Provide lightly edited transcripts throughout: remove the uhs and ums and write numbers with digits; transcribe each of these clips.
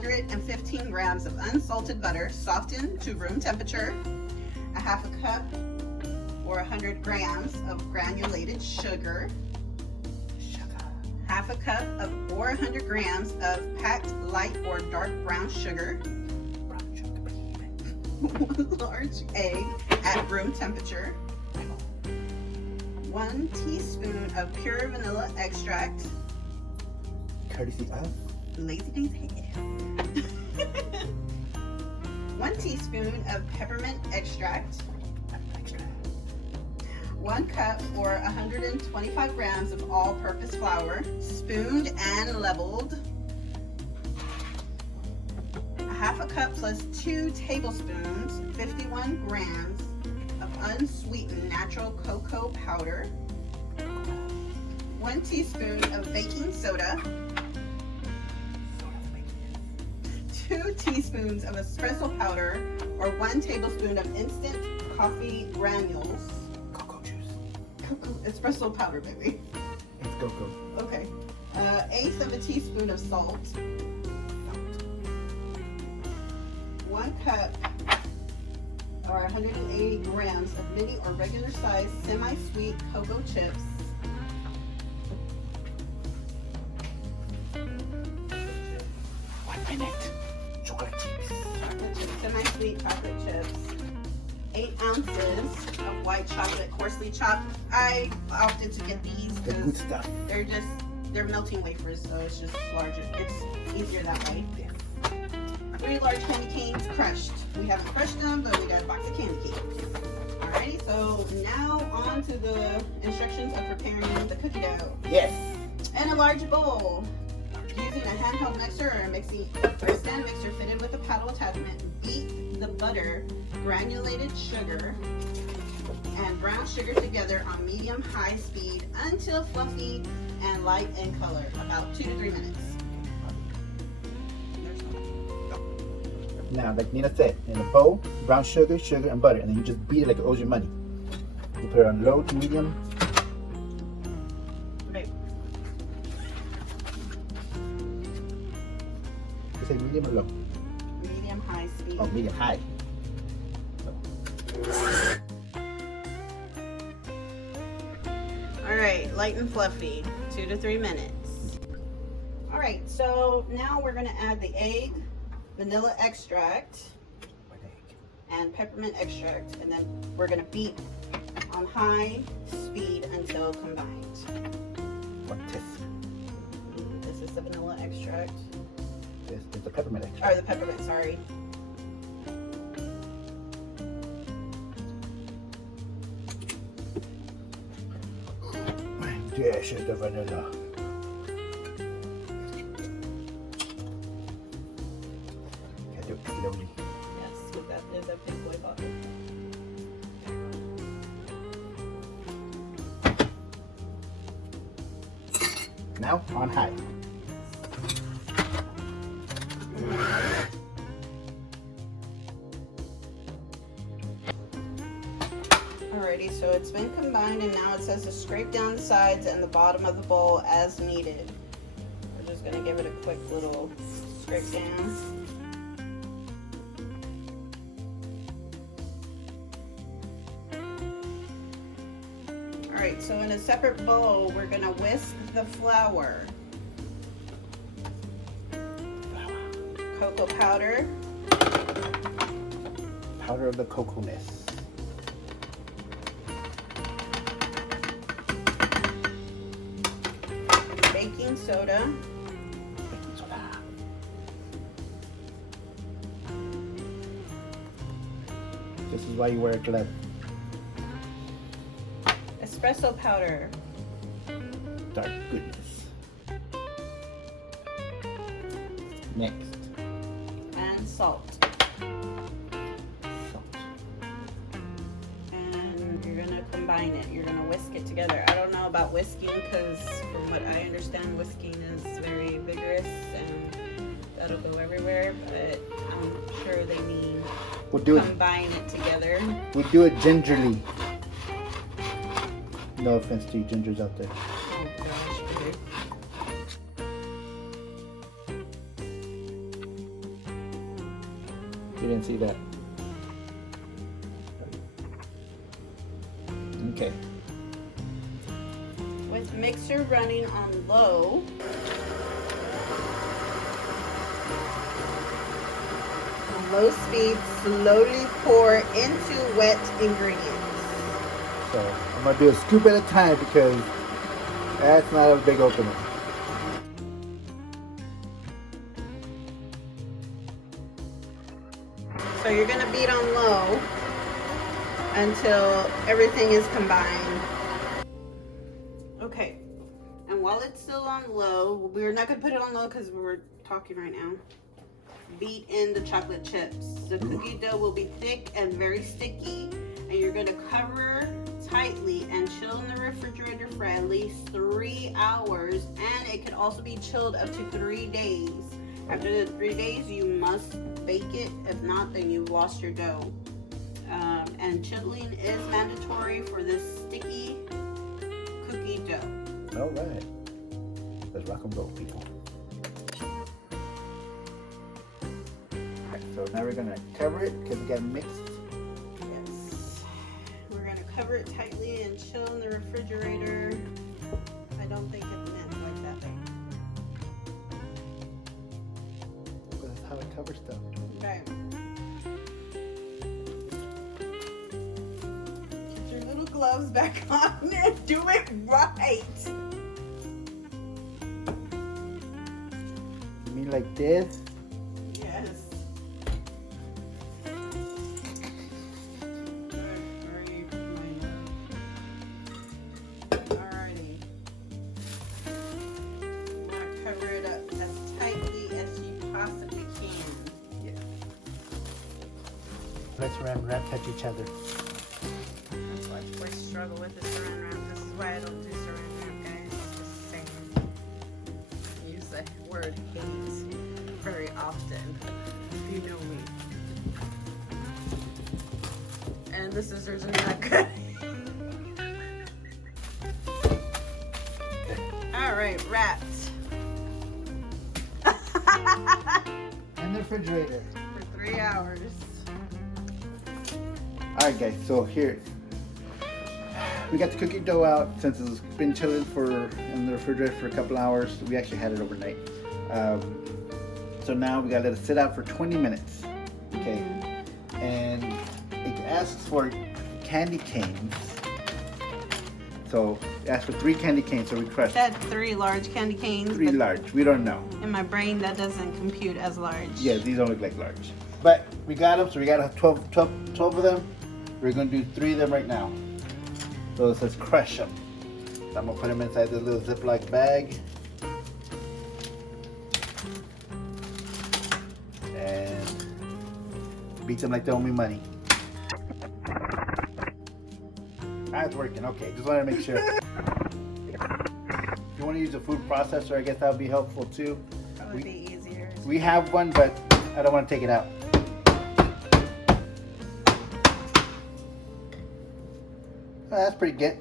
115 grams of unsalted butter softened to room temperature, a half a cup or 100 grams of granulated sugar, half a cup or 100 grams of packed light or dark brown sugar, 1 large egg at room temperature, 1 teaspoon of pure vanilla extract, courtesy of Lazy Days Hair, 1 teaspoon of peppermint extract, 1 cup or 125 grams of all-purpose flour, spooned and leveled, a half a cup plus 2 tablespoons, 51 grams of unsweetened natural cocoa powder, 1 teaspoon of baking soda, 2 teaspoons of espresso powder or 1 tablespoon of instant coffee granules. Cocoa juice. Cocoa, espresso powder, baby. It's cocoa. Okay. 1/8 of a teaspoon of salt. 1 cup or 180 grams of mini or regular size semi-sweet cocoa chips. 1 minute. Chocolate chips. Semi-sweet chocolate chips. 8 ounces of white chocolate coarsely chopped. I opted to get these The good because stuff. they're melting wafers, so it's just larger. It's easier that way. 3 large candy canes crushed. We haven't crushed them, but we got a box of candy canes. Alrighty, so now on to the instructions of preparing the cookie dough. Yes. In a large bowl, using a handheld mixer or a stand mixer fitted with a paddle attachment, beat the butter, granulated sugar, and brown sugar together on medium-high speed until fluffy and light in color, about 2 to 3 minutes. Now, like Nina said, in a bowl, brown sugar, and butter, and then you just beat it like it owes you money. You put it on low to medium. Right. You say medium or low? Medium-high speed. Oh, medium high. Alright, light and fluffy, 2 to 3 minutes. Alright, so now we're going to add the egg, vanilla extract, and peppermint extract, and then we're going to beat on high speed until combined. 1 teaspoon. This is the vanilla extract. This is the peppermint extract. Or the peppermint, sorry. This is the vanilla. Gotta do it slowly. Yes, with that is a big boy bottle. Now on high. Alrighty, so it's been combined and now it says to scrape down the sides and the bottom of the bowl as needed. We're just going to give it a quick little scrape down. Alright, so in a separate bowl, we're going to whisk the flour, cocoa powder, Powder of the cocoa-ness. baking soda, Baking soda. This is why you wear a glove. espresso powder, Dark goodness. Next, and salt. salt. And you're gonna combine it. You're gonna whisk it together. I don't know about whisking because from what I understand, whisking is very vigorous and that'll go everywhere, but I'm sure they mean We'll do it. combine it together. We do it gingerly. No offense to you gingers out there. Oh gosh, babe. You didn't see that. Okay. With mixer running on low. On low speed, slowly pour into wet ingredients. So I'm gonna do a scoop at a time because that's not a big opening. So you're gonna beat on low until everything is combined. Okay, and while it's still on low, we're not gonna put it on low because we're talking right now. Beat in the chocolate chips. The cookie dough will be thick and very sticky, and you're gonna cover tightly and chill in the refrigerator for at least 3 hours, and it could also be chilled up to 3 days. After the 3 days, you must bake it. If not, then you've lost your dough. And chilling is mandatory for this sticky cookie dough. All right. Let's rock and roll, people. So now we're gonna cover it because we got mixed. Yes. We're gonna cover it tightly and chill in the refrigerator. I don't think it's meant like that thing. That's how it covers stuff. Okay. Get your little gloves back on and do it right. You mean like this? Yes. Alrighty. You want to cover it up as tightly as you possibly can. Yeah. Let's wrap touch each other. That's why I struggle with the saran wrap. This is why I don't do saran wrap, guys. It's just saying. I use the word hate very often, if you know me. And the scissors are not good. Alright, wrapped. In the refrigerator. For 3 hours. Alright guys, so here. We got the cookie dough out since it's been chilling in the refrigerator for a couple hours. We actually had it overnight. So now we gotta let it sit out for 20 minutes. Okay. And it asks for candy canes. So it asks for 3 candy canes, so we crushed That 3 large candy canes. 3 but large. We don't know. in my brain, that doesn't compute as large. Yeah, these don't look like large. But we got them, so we got 12 of them. We're gonna do 3 of them right now. So it says crush them. So I'm gonna put them inside this little Ziploc bag. And beat them like they owe me money. That's working, okay, just wanted to make sure. If you want to use a food processor, I guess that would be helpful too. That would be easier. We have one, but I don't want to take it out. Oh, that's pretty good.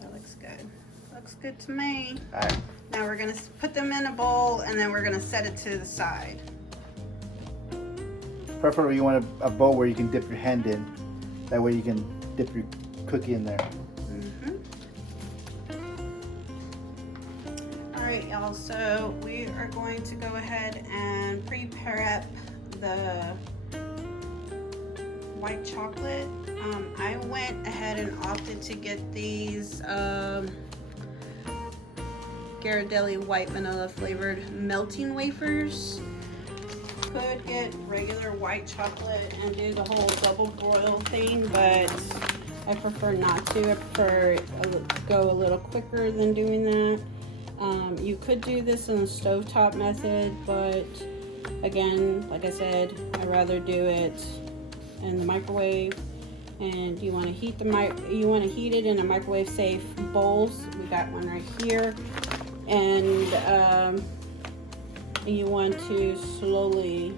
That looks good. Looks good to me. All right. Now we're gonna put them in a bowl and then we're gonna set it to the side. Preferably you want a bowl where you can dip your hand in. That way you can dip your cookie in there. Alright y'all, so we are going to go ahead and pre-prep the white chocolate. I went ahead and opted to get these Ghirardelli white vanilla flavored melting wafers. Could get regular white chocolate and do the whole double broil thing, but I prefer not to. I prefer to go a little quicker than doing that. You could do this in the stovetop method, but again, like I said, I'd rather do it in the microwave. And you want to heat it in a microwave safe bowls. We got one right here, and you want to slowly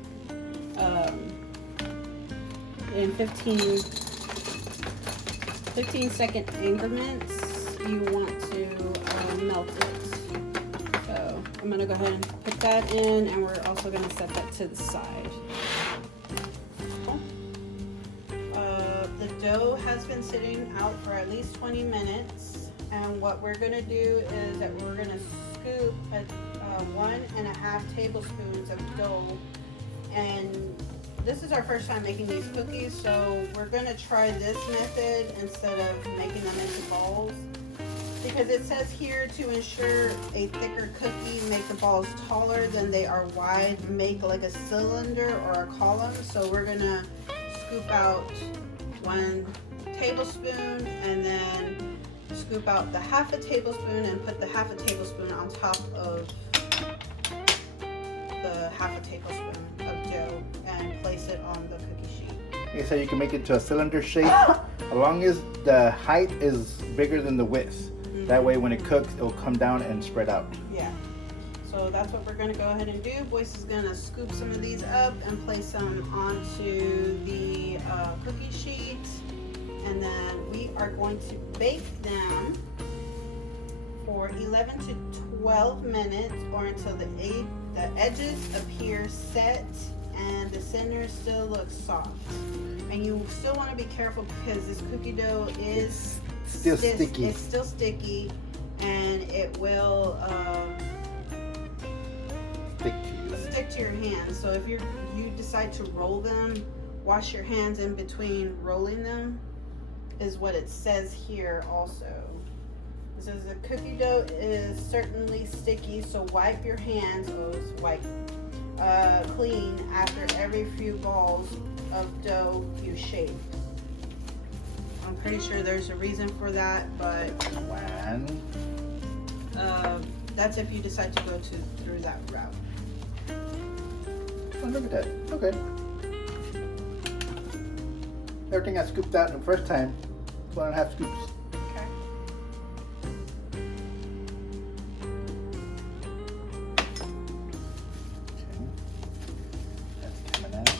in 15-second increments you want to melt it. So I'm gonna go ahead and put that in, and we're also gonna set that to the side. dough has been sitting out for at least 20 minutes. And what we're gonna do is that we're gonna scoop 1.5 tablespoons of dough. And this is our first time making these cookies, so we're gonna try this method instead of making them into balls. Because it says here to ensure a thicker cookie, make the balls taller than they are wide, make like a cylinder or a column. So we're gonna scoop out 1 tablespoon and then scoop out the 1/2 tablespoon and put the 1/2 tablespoon on top of the 1/2 tablespoon of dough and place it on the cookie sheet. Okay, so you can make it to a cylinder shape as long as the height is bigger than the width. That way when it cooks, it'll come down and spread out. Yeah. So that's what we're going to go ahead and do. Boyce is going to scoop some of these up and place them onto the cookie sheet. And then we are going to bake them for 11 to 12 minutes or until the edges appear set and the center still looks soft. And you still want to be careful because this cookie dough is still sticky. It's still sticky, and it will stick to your hands. So if you decide to roll them, wash your hands in between rolling them, is what it says here also. It says the cookie dough is certainly sticky, so wipe your hands clean after every few balls of dough you shape. I'm pretty sure there's a reason for that, but that's if you decide to go through that route. Oh, look at that. Okay. Everything I scooped out the first time, 1.5 scoops. Okay. That's coming out.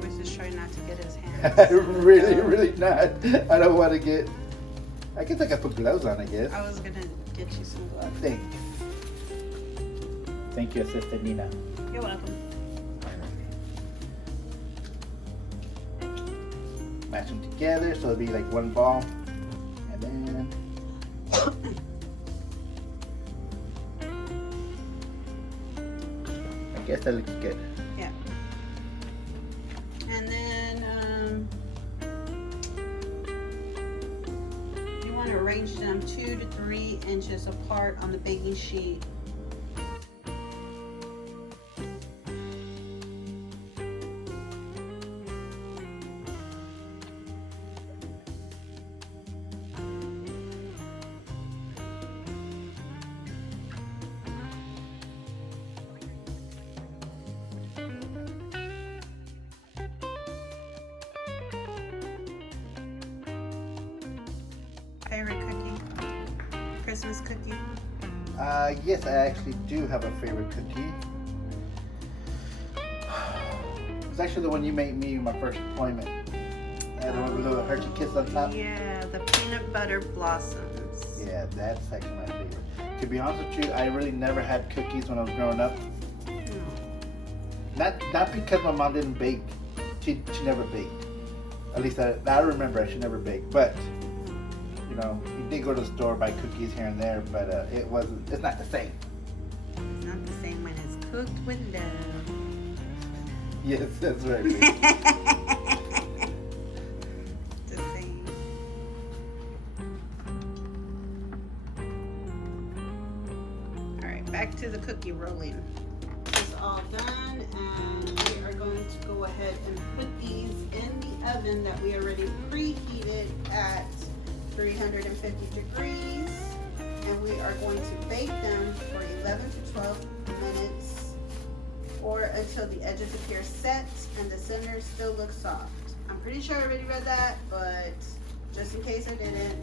Boyce is trying not to get his hands. Really not. I don't want to get. I guess I could put gloves on, I guess. I was gonna get you some gloves. Thanks. Thank you, Assistant Nina. You're welcome. Mash them together so it'll be like one ball. And then I guess that looks good. Yeah. And then you want to arrange them 2 to 3 inches apart on the baking sheet. Favorite cookie? Christmas cookie? Yes, I actually do have a favorite cookie. It's actually the one you made me my first deployment. I had a little Hershey Kiss on top. Yeah, the peanut butter blossoms. Yeah, that's actually my favorite. To be honest with you, I really never had cookies when I was growing up. Not because my mom didn't bake. She never baked. At least I remember she never baked. But you know, you did go to the store buy cookies here and there, but it's not the same. It's not the same when it's cooked with love. Yes, that's right. The same. Alright, back to the cookie rolling. It's all done, and we are going to go ahead and put these in the oven that we already preheated at 350 degrees, and we are going to bake them for 11 to 12 minutes or until the edges appear set and the center still looks soft. I'm pretty sure I already read that, but just in case I didn't.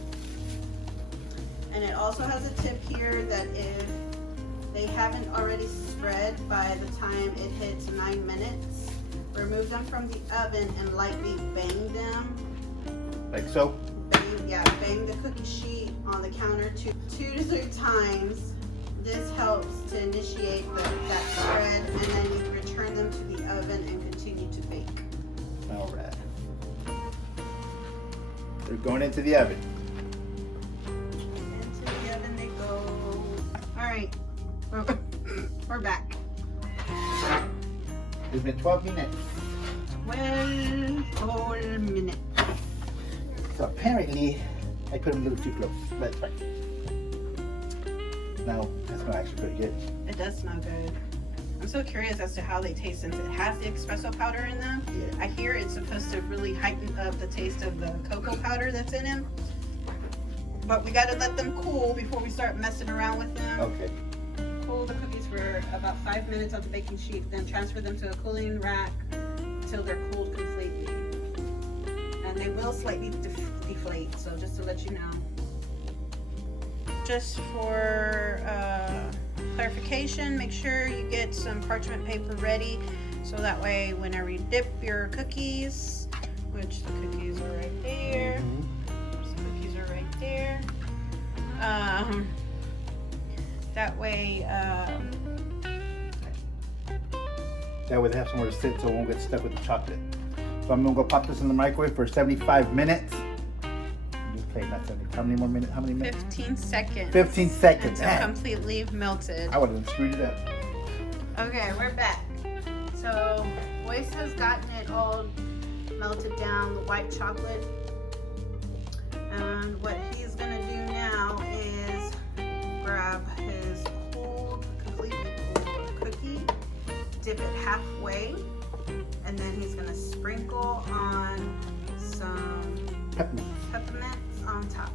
And it also has a tip here that if they haven't already spread by the time it hits 9 minutes, remove them from the oven and lightly bang them. Like so? Bang the cookie sheet on the counter 2 to 3 times. This helps to initiate that spread, and then you return them to the oven and continue to bake. All right. They're going into the oven. Into the oven they go. All right, we're back. It's been 12 minutes. 12 minutes. So apparently, I put them a little too close, but it's fine. Now, that smells actually pretty good. It does smell good. I'm so curious as to how they taste since it has the espresso powder in them. Yeah. I hear it's supposed to really heighten up the taste of the cocoa powder that's in them. But we gotta let them cool before we start messing around with them. Okay. Cool the cookies for about 5 minutes on the baking sheet, then transfer them to a cooling rack until they're cooled completely. And they will slightly deflate, so just to let you know. Just for clarification, make sure you get some parchment paper ready so that way whenever you dip your cookies, which the cookies are right there, the cookies are right there, that way they have somewhere to sit so it won't get stuck with the chocolate. So I'm gonna go pop this in the microwave for 75 minutes. Just play not 70. How many more minutes? How many minutes? 15 seconds. 15 seconds. Until completely melted. I would have screwed it up. Okay, we're back. So, Boyce has gotten it all melted down, the white chocolate. And what he's gonna do now is grab his cooled, completely cooled cookie, dip it halfway, and then he's gonna sprinkle on some peppermints on top.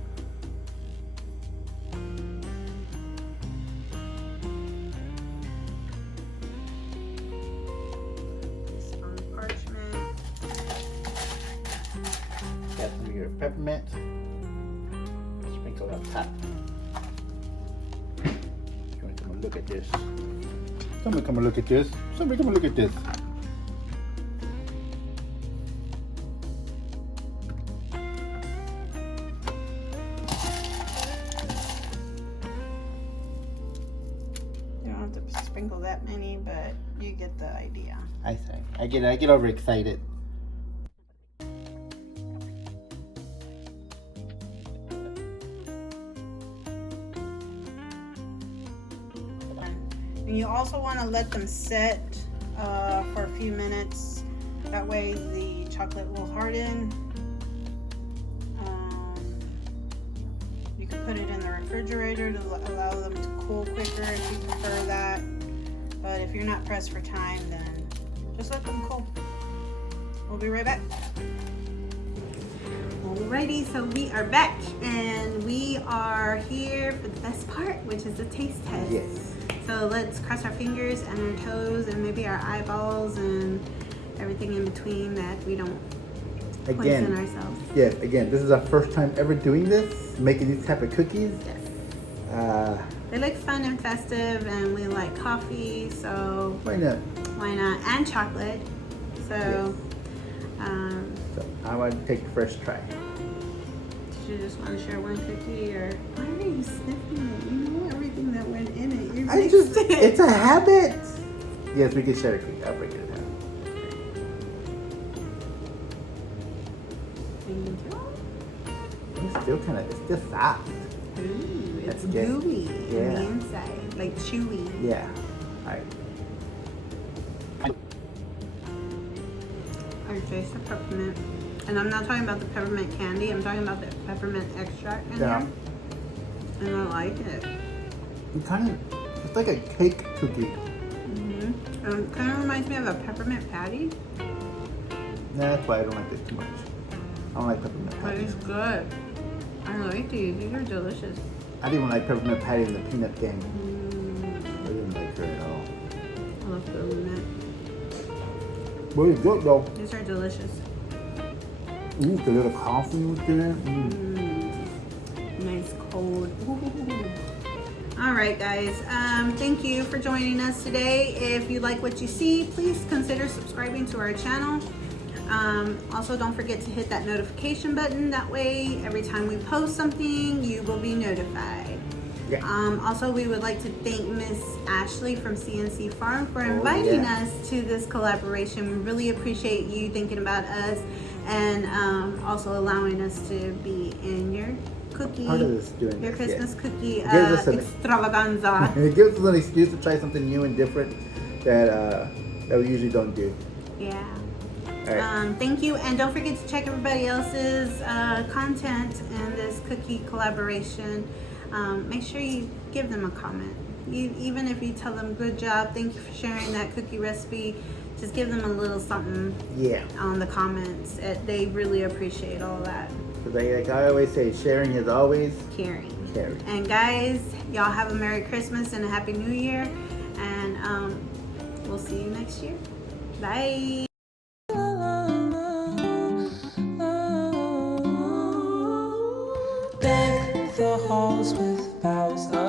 Place on the parchment. Got some of your peppermint. Sprinkle on top. You want to come and look at this? Somebody come and look at this. Somebody come and look at this. You don't have to sprinkle that many, but you get the idea. I say. I get overexcited. And you also want to let them set for a few minutes. That way the chocolate will harden. You can put it in the refrigerator to allow them to cool quicker if you prefer that. But if you're not pressed for time, then just let them cool. We'll be right back. Alrighty, so we are back and we are here for the best part, which is the taste test. Yes. So let's cross our fingers and our toes and maybe our eyeballs and everything in between that we don't poison ourselves. Yeah, again, this is our first time ever doing this, making these type of cookies. Yes. They look fun and festive and we like coffee, so why not? Why not? And chocolate. So, Yes. So I want to take the first try. Did you just want to share one cookie or why are you sniffing it? You know everything that went in it. You mixed it. It's a habit. Yes, we can share a cookie. I'll break it in half. It's still it's still soft. Ooh, it's That's good. gooey Yeah. on the inside, like chewy. Yeah. Alright. I taste the peppermint. And I'm not talking about the peppermint candy, I'm talking about the peppermint extract in there. And I like it. It's like a cake cookie. Kind of reminds me of a peppermint patty. Nah, that's why I don't like it too much. I don't like peppermint But patties. it's good. I like these. These are delicious. I didn't even like peppermint patty in the peanut gang. Mm, I didn't like her at all. I love peppermint. But it's good though. These are delicious. Ooh, the little coffee with there. Nice cold. All right, guys. Thank you for joining us today. If you like what you see, please consider subscribing to our channel. Also, don't forget to hit that notification button. That way, every time we post something, you will be notified. Yeah. Also, we would like to thank Miss Ashley from CNC Farm for inviting us to this collaboration. We really appreciate you thinking about us and also allowing us to be in your cookie, Part of this doing your this, Christmas cookie gives us an- extravaganza. It gives us an excuse to try something new and different that we usually don't do. Yeah. All right. Thank you, and don't forget to check everybody else's content in this cookie collaboration. Make sure you give them a comment. Even if you tell them good job, thank you for sharing that cookie recipe, just give them a little something on the comments. They really appreciate all that. Like I always say, sharing is always Caring. caring. And guys, y'all have a Merry Christmas and a Happy New Year, and we'll see you next year. Bye. Deck the halls with boughs of